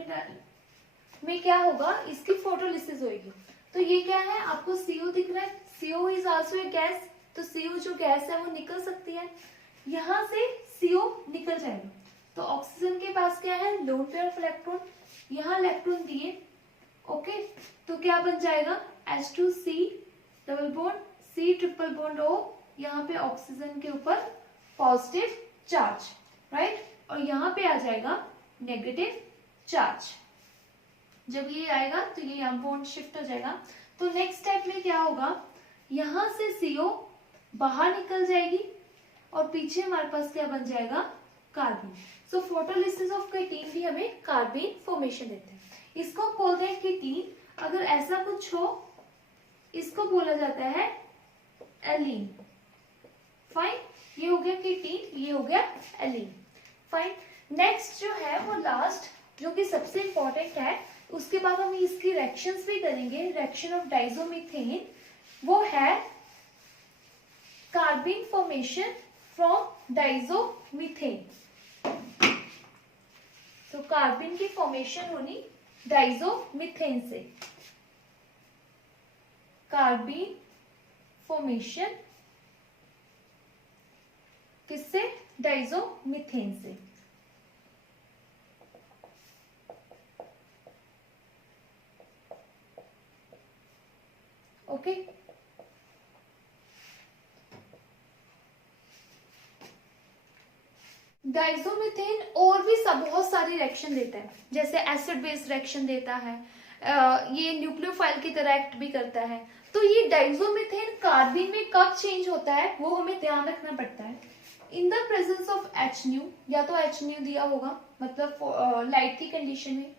में क्या होगा, इसकी फोटोलिसिस होगी। तो ये क्या है, आपको CO दिख रहा है, CO is also a gas, तो CO जो गैस है वो निकल सकती है, यहां से CO निकल जाएगा। तो ऑक्सीजन के पास क्या है, लोन पेयर ऑफ इलेक्ट्रॉन, यहाँ इलेक्ट्रॉन दिए, ओके, तो क्या बन जाएगा, H2C double bond C triple bond O, यहाँ पे ऑक्सीजन के ऊपर पॉजिटिव चार्ज, राइट, और यहाँ पे आ जाएगा नेगेटिव चार्ज। जब ये आएगा तो ये यहाँ बॉन्ड शिफ्ट हो जाएगा। तो नेक्स्ट स्टेप में क्या होगा, यहाँ से CO बाहर निकल जाएगी और पीछे हमारे पास क्या बन जाएगा, कार्बन। सो फोटोलिसिस ऑफ केटीन भी हमें कार्बन फॉर्मेशन देते हैं, इसको बोलते हैं केटीन। अगर ऐसा कुछ हो इसको बोला जाता है एलीन, फाइन, ये हो गया केटीन, ये हो गया एलीन, फाइन। नेक्स्ट जो है वो लास्ट, जो कि सबसे इंपॉर्टेंट है, उसके बाद हम इसकी रिएक्शंस भी करेंगे, रिएक्शन ऑफ डाइजोमीथेन, वो है कार्बन फॉर्मेशन फ्रॉम डाइजोमीथेन। तो कार्बन की फॉर्मेशन होनी डाइजोमीथेन से, कार्बन फॉर्मेशन किससे, डाइजोमीथेन से। ओके, डाइजोमीथेन और भी सब बहुत सारी रिएक्शन देता है, जैसे एसिड बेस रिएक्शन देता है, ये न्यूक्लियोफाइल की तरह एक्ट भी करता है। तो ये डाइजोमीथेन कार्बन में कब चेंज होता है वो हमें ध्यान रखना पड़ता है, in the presence of HNO, या तो HNO दिया होगा मतलब लाइट की कंडीशन में,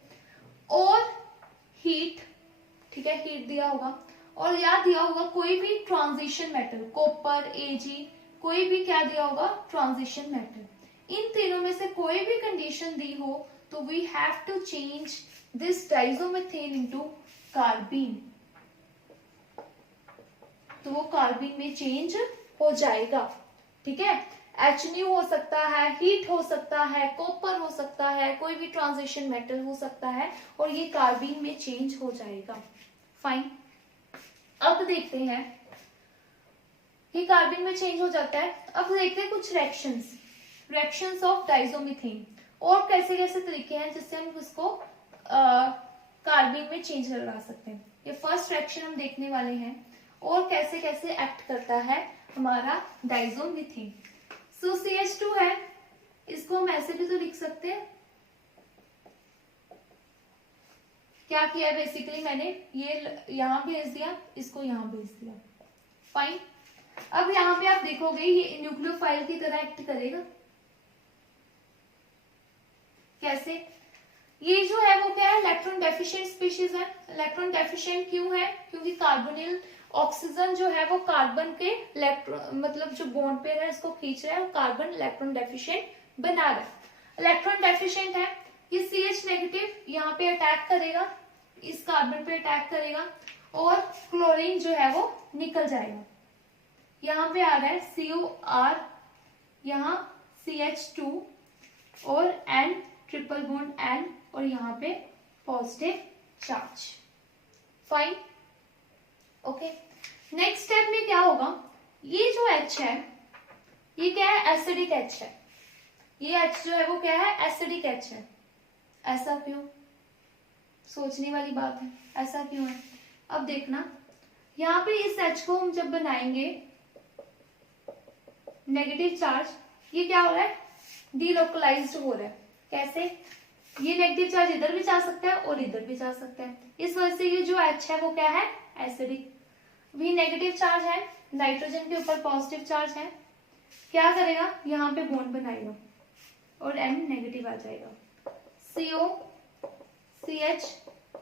और हीट, ठीक है, हीट दिया होगा, और याद दिया होगा कोई भी ट्रांजिशन मेटल, कॉपर, Ag, कोई भी क्या दिया होगा, ट्रांजिशन मेटल। इन तीनों में से कोई भी कंडीशन दी हो तो we have to change this diazomethane into carbene, तो वो कार्बीन में चेंज हो जाएगा, ठीक है। HNO हो सकता है, हीट हो सकता है, कॉपर हो सकता है, कोई भी ट्रांजिशन मेटल हो सकता है, और ये कार्बीन में चेंज हो जाएगा, फाइन। अब देखते हैं, ये कार्बन में चेंज हो जाता है। अब देखते हैं कुछ रिएक्शंस। रिएक्शंस ऑफ डाइजोमीथेन, और कैसे कैसे तरीके हैं जिससे हम उसको कार्बिन में चेंज करवा सकते हैं। ये फर्स्ट रिएक्शन हम देखने वाले हैं, और कैसे कैसे एक्ट करता है हमारा डाइजोमीथेन। सो CH2 है, इसको हम ऐसे भी तो लिख सकते हैं। क्या किया बेसिकली मैंने, ये यहां भेज दिया, इसको यहां भेज दिया, फाइन। अब यहाँ पे आप देखोगे ये न्यूक्लियोफाइल की तरह एक्ट करेगा। कैसे? ये जो है वो क्या है, इलेक्ट्रॉन डेफिशिएंट स्पीशीज है। इलेक्ट्रॉन डेफिशिएंट क्यों है? क्योंकि कार्बोनिल ऑक्सीजन जो है वो कार्बन के इलेक्ट्रॉन मतलब जो बॉन्ड पेयर है इसको खींच रहा है, और कार्बन इलेक्ट्रॉन डेफिशिएंट बना रहा है। इलेक्ट्रॉन डेफिशिएंट है, ये CH नेगेटिव यहाँ पे अटैक करेगा, इस कार्बन पे अटैक करेगा, और क्लोरीन जो है वो निकल जाएगा। यहाँ पे आ रहा है COR, यहाँ CH2 और N ट्रिपल बॉन्ड N, और यहाँ पे positive charge, fine. Okay, next step में क्या होगा, ये जो H है ये क्या है, एसिडिक H है। ये H जो है वो क्या है, एसिडिक H है। ऐसा क्यों? सोचने वाली बात है, ऐसा क्यों है? अब देखना, यहाँ पे इस H को हम जब बनाएंगे नेगेटिव चार्ज, ये क्या हो रहा है, डीलोकलाइज्ड हो रहा है। कैसे? ये नेगेटिव चार्ज इधर भी जा सकता है और इधर भी जा सकता है, इस वजह से ये जो H है वो क्या है, एसिडिक। भी नेगेटिव चार्ज है, नाइट्रोजन के ऊपर पॉजिटिव चार्ज है, क्या करेगा, यहाँ पे बॉन्ड बनाएगा और N नेगेटिव आ जाएगा। CO CH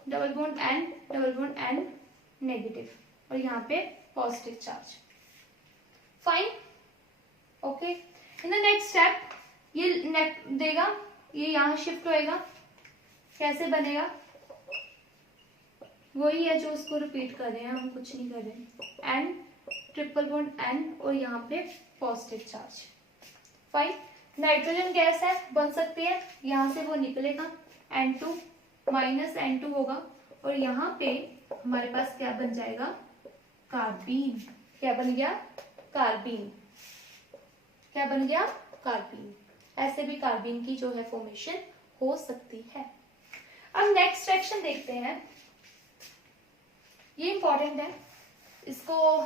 double bond N negative, और यहाँ पे positive charge, fine. Okay, in the next step ये देगा, ये यहाँ शिफ्ट होएगा, कैसे बनेगा, वही है जो उसको रिपीट कर रहे हैं, हम कुछ नहीं कर रहे। N ट्रिपल बॉन्ड N और यहाँ पे positive charge, fine. Nitrogen gas है, बन सकती है, यहाँ से वो निकलेगा, N2 माइनस N2 होगा, और यहाँ पे हमारे पास क्या बन जाएगा, कार्बीन। क्या बन गया, कार्बीन। क्या बन गया, कार्बीन। ऐसे भी कार्बीन की जो है फॉर्मेशन हो सकती है। अब नेक्स्ट रिएक्शन देखते हैं, ये इंपॉर्टेंट है इसको,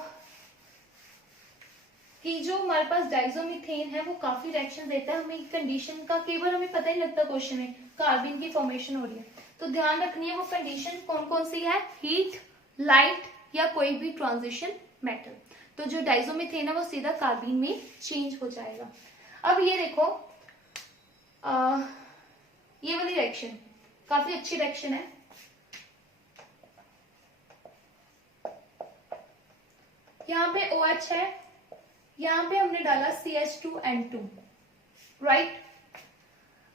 कि जो हमारे पास डाइजोमीथेन है वो काफी रिएक्शन देता है, हमें कंडीशन का केवल हमें पता ही लगता क्वेश्चन में, कार्बन की फॉर्मेशन हो रही है, तो ध्यान रखनी है वो कंडीशन कौन कौन सी है, हीट, लाइट या कोई भी ट्रांजिशन मेटल। तो जो डाइजोमीथेन है वो सीधा कार्बन में चेंज हो जाएगा। अब ये देखो, ये वाली रिएक्शन काफी अच्छी रिएक्शन है। यहाँ पे OH है, यहाँ पे हमने डाला CH2N2, राइट।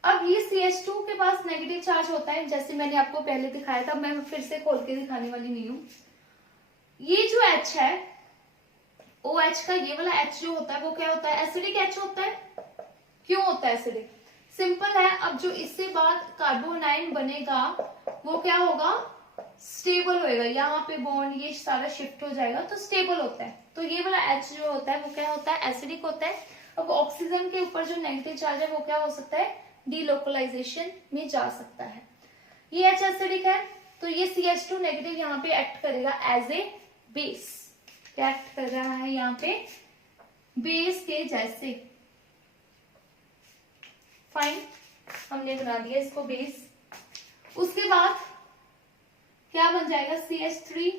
अब ये CH2 के पास नेगेटिव चार्ज होता है, जैसे मैंने आपको पहले दिखाया था, मैं फिर से खोल के दिखाने वाली नहीं हूं। ये जो H है, OH का ये वाला H जो होता है वो क्या होता है, एसिडिक H होता है। क्यों होता है एसिडिक? सिंपल है, अब जो इससे बाद कार्बोनाइन बनेगा वो क्या होगा, स्टेबल होएगा, यहाँ पे बॉन्ड ये सारा शिफ्ट हो जाएगा तो स्टेबल होता है। तो ये वाला H जो होता है वो क्या होता है, एसिडिक होता है। अब ऑक्सीजन के ऊपर जो नेगेटिव चार्ज है वो क्या हो सकता है, डीलोकलाइजेशन में जा सकता है। ये H एसिडिक है, तो ये CH2 नेगेटिव यहाँ पे एक्ट करेगा एज ए बेस। क्या एक्ट कर रहा है यहाँ पे, बेस के जैसे, फाइन, हमने बना दिया इसको बेस। उसके बाद क्या बन जाएगा, CH3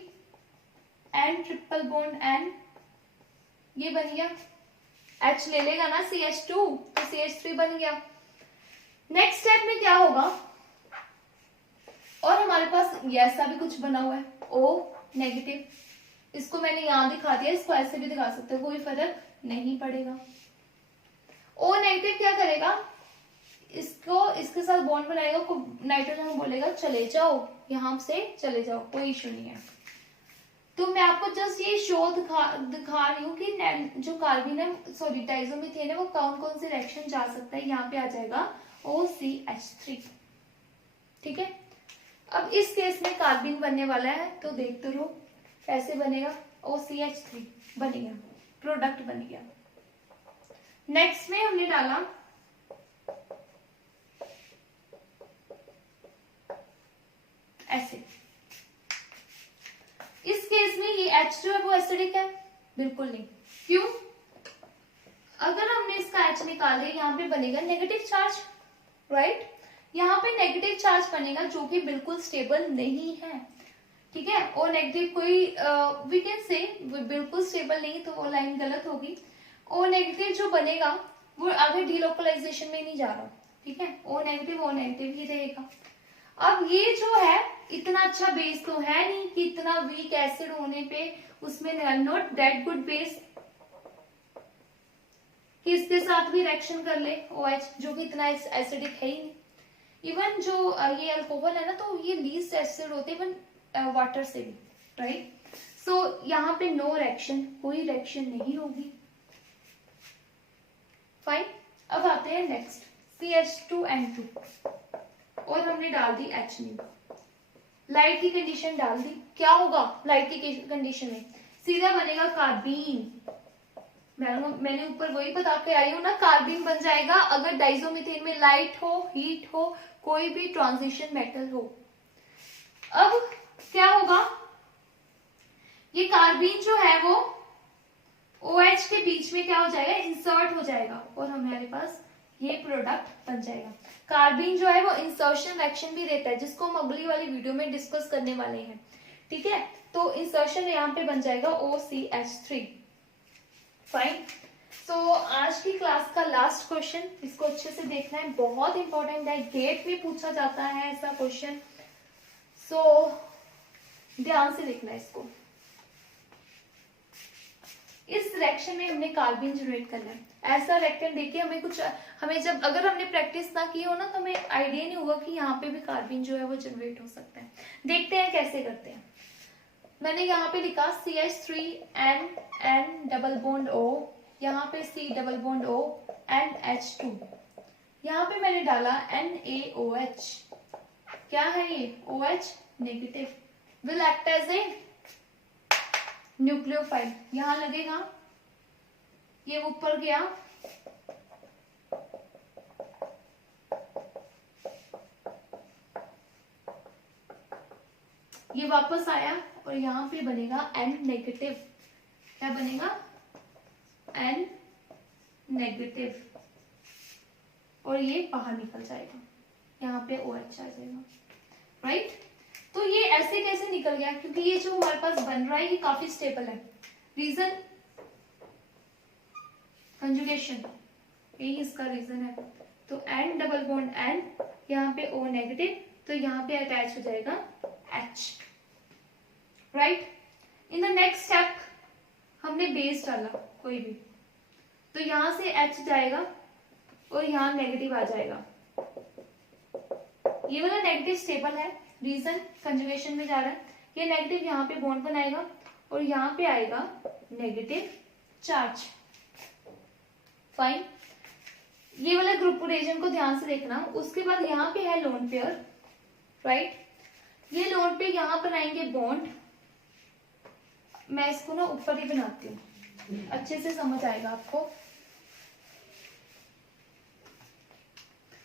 N triple bond N, ये बन गया। H ले लेगा ना CH2, तो CH3 बन गया। नेक्स्ट स्टेप में क्या होगा, और हमारे पास ये ऐसा भी कुछ बना हुआ है O नेगेटिव, इसको मैंने यहां दिखा दिया, इसको ऐसे भी दिखा सकते हो, कोई फर्क नहीं पड़ेगा। O नेगेटिव क्या करेगा, इसको इसके साथ बॉन्ड बनाएगा, नाइट्रोजन बोलेगा चले जाओ, यहां से चले जाओ, कोई इश्यू नहीं है। तो मैं आपको जस्ट ये शो दिखा रही हूँ कि जो कार्बन है, सॉरी डाइजोमीथेन है, वो कौन कौन सी रिएक्शन जा सकता है। यहाँ पे आ जाएगा OCH3, ठीक है। अब इस केस में कार्बन बनने वाला है, तो देखते रहो कैसे बनेगा, OCH3 बनेगा, प्रोडक्ट बन गया। नेक्स्ट में हमने डाला ऐसे। इस केस में ये H जो है वो एसिडिक है? बिल्कुल नहीं। क्यों? अगर हमने इसका H निकाले, यहाँ पे बनेगा नेगेटिव चार्ज, राइट? यहाँ पे नेगेटिव चार्ज बनेगा जो कि बिल्कुल स्टेबल नहीं है, ठीक है। और नेगेटिव कोई वी कैन से बिल्कुल स्टेबल नहीं, तो वो लाइन गलत होगी। और नेगेटिव जो बनेगा वो आगे डीलोकलाइजेशन में नहीं जा रहा, ठीक है। ओ नेगेटिव ही रहेगा। अब ये जो है इतना अच्छा बेस तो है नहीं कि इतना वीक एसिड होने पे उसमें नॉट दैट गुड बेस कि इसके साथ भी रिएक्शन कर ले OH, जो कि इतना एसिडिक है ही नहीं। इवन जो ये अल्कोहल है ना, तो ये लीस्ट एसिड होते हैं इवन वाटर से भी, राइट। सो यहाँ पे नो रिएक्शन, कोई रिएक्शन नहीं होगी। फाइन। अब आते हैं नेक्स्ट, CH2N2 और हमने डाल दी H में, लाइट की कंडीशन डाल दी। क्या होगा लाइट की कंडीशन में? सीधा बनेगा कार्बीन। मैंने ऊपर वही बता के आई हूं ना, कार्बीन बन जाएगा अगर डाइजोमीथेन में लाइट हो, हीट हो, कोई भी ट्रांजिशन मेटल हो। अब क्या होगा, ये कार्बीन जो है वो OH के बीच में क्या हो जाएगा, इंसर्ट हो जाएगा और हमारे पास ये प्रोडक्ट बन जाएगा। कार्बीन जो है वो इंसर्शन रिएक्शन भी देता है, जिसको हम अगली वाली वीडियो में डिस्कस करने वाले हैं, ठीक है। तो इंसर्शन यहाँ पे बन जाएगा OCH3। फाइन। सो आज की क्लास का लास्ट क्वेश्चन, इसको अच्छे से देखना है, बहुत इंपॉर्टेंट है, गेट में पूछा जाता है ऐसा क्वेश्चन। सो ध्यान से देखना है इसको। इस रिएक्शन में हमने कार्बन जनरेट करना है। ऐसा रिएक्टेंट देखिए, हमें जब अगर हमने प्रैक्टिस ना की हो ना, तो हमें आइडिया नहीं होगा कि यहाँ पे भी कार्बन जो है वो जनरेट हो सकता है। देखते हैं कैसे करते हैं। मैंने यहाँ पे लिखा CH3N डबल बॉन्ड O, यहाँ पे C double bond O and H2, यहाँ पे मैंने डाला NaOH। क्या है ये? OH negative, will act as a nucleophile. यहां लगेगा, ये ऊपर गया, ये वापस आया और यहाँ पे बनेगा N नेगेटिव। क्या बनेगा? N नेगेटिव, और ये बाहर निकल जाएगा, यहाँ पे OH आ जाएगा, राइट। तो ये ऐसे कैसे निकल गया? क्योंकि ये जो हमारे पास बन रहा है ये काफी स्टेबल है। रीजन कंजुगेशन, यही इसका रीजन है। तो N डबल बॉन्ड N, यहाँ पे O नेगेटिव, तो यहाँ पे अटैच हो जाएगा H, right. In the next step हमने बेस डाला कोई भी, तो यहां से H जाएगा और यहाँ नेगेटिव आ जाएगा। ये वाला नेगेटिव स्टेबल है, रीजन कंजुगेशन में जा रहा है। ये नेगेटिव यहाँ पे बॉन्ड बनाएगा और यहाँ पे आएगा नेगेटिव चार्ज। फाइन। ये वाला ग्रुप रिएजन को ध्यान से देखना। उसके बाद यहाँ पे है लोन पेयर, राइट। ये लोन पेयर यहाँ बनाएंगे बॉन्ड। मैं इसको ना ऊपर ही बनाती हूँ, अच्छे से समझ आएगा आपको।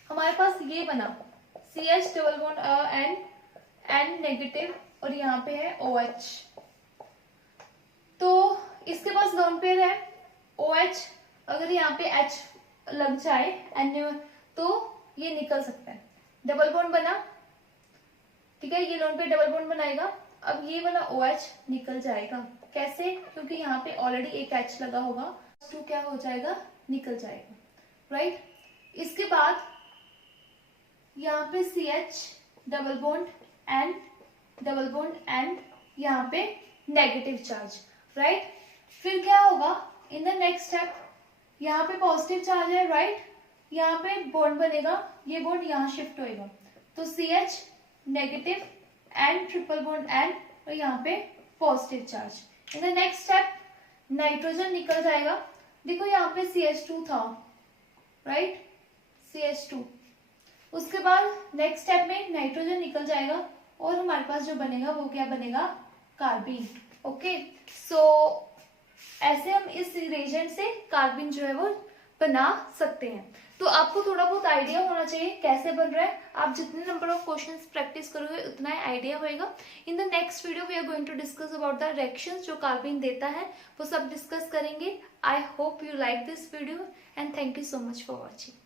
हमारे पास ये बना CH double bond N negative और यहाँ पे है OH। तो इसके पास लोन पेयर है OH, अगर यहाँ पे H लग जाए N तो ये निकल सकता है। डबल बॉन्ड बना, ठीक है, ये लोन पेयर डबल बॉन्ड बनाएगा। अब ये वाला OH निकल जाएगा। कैसे? क्योंकि यहाँ पे ऑलरेडी एक H लगा होगा, तो क्या हो जाएगा? निकल जाएगा, राइट। इसके बाद यहाँ पे CH double bond N double bond N, यहाँ पे नेगेटिव चार्ज, राइट। फिर क्या होगा इन द नेक्स्ट स्टेप? यहाँ पे पॉजिटिव चार्ज है, राइट। यहाँ पे बॉन्ड बनेगा, ये बॉन्ड यहाँ शिफ्ट होएगा, तो CH negative N triple bond N और यहाँ पे positive charge. In the next step nitrogen निकल जाएगा। देखो यहाँ पे CH2 था, राइट, CH2। उसके बाद नेक्स्ट स्टेप में नाइट्रोजन निकल जाएगा और हमारे पास जो बनेगा वो क्या बनेगा? कार्बन। ओके, सो ऐसे हम इस रिएजेंट से कार्बन जो है वो बना सकते हैं। तो आपको थोड़ा बहुत आइडिया होना चाहिए कैसे बन रहा है। आप जितने नंबर ऑफ क्वेश्चंस प्रैक्टिस करोगे उतना ही आइडिया होएगा। In the next video we are going to discuss about the reactions जो कार्बाइन देता है, वो सब डिस्कस करेंगे। I hope you like this video and thank you so much for watching.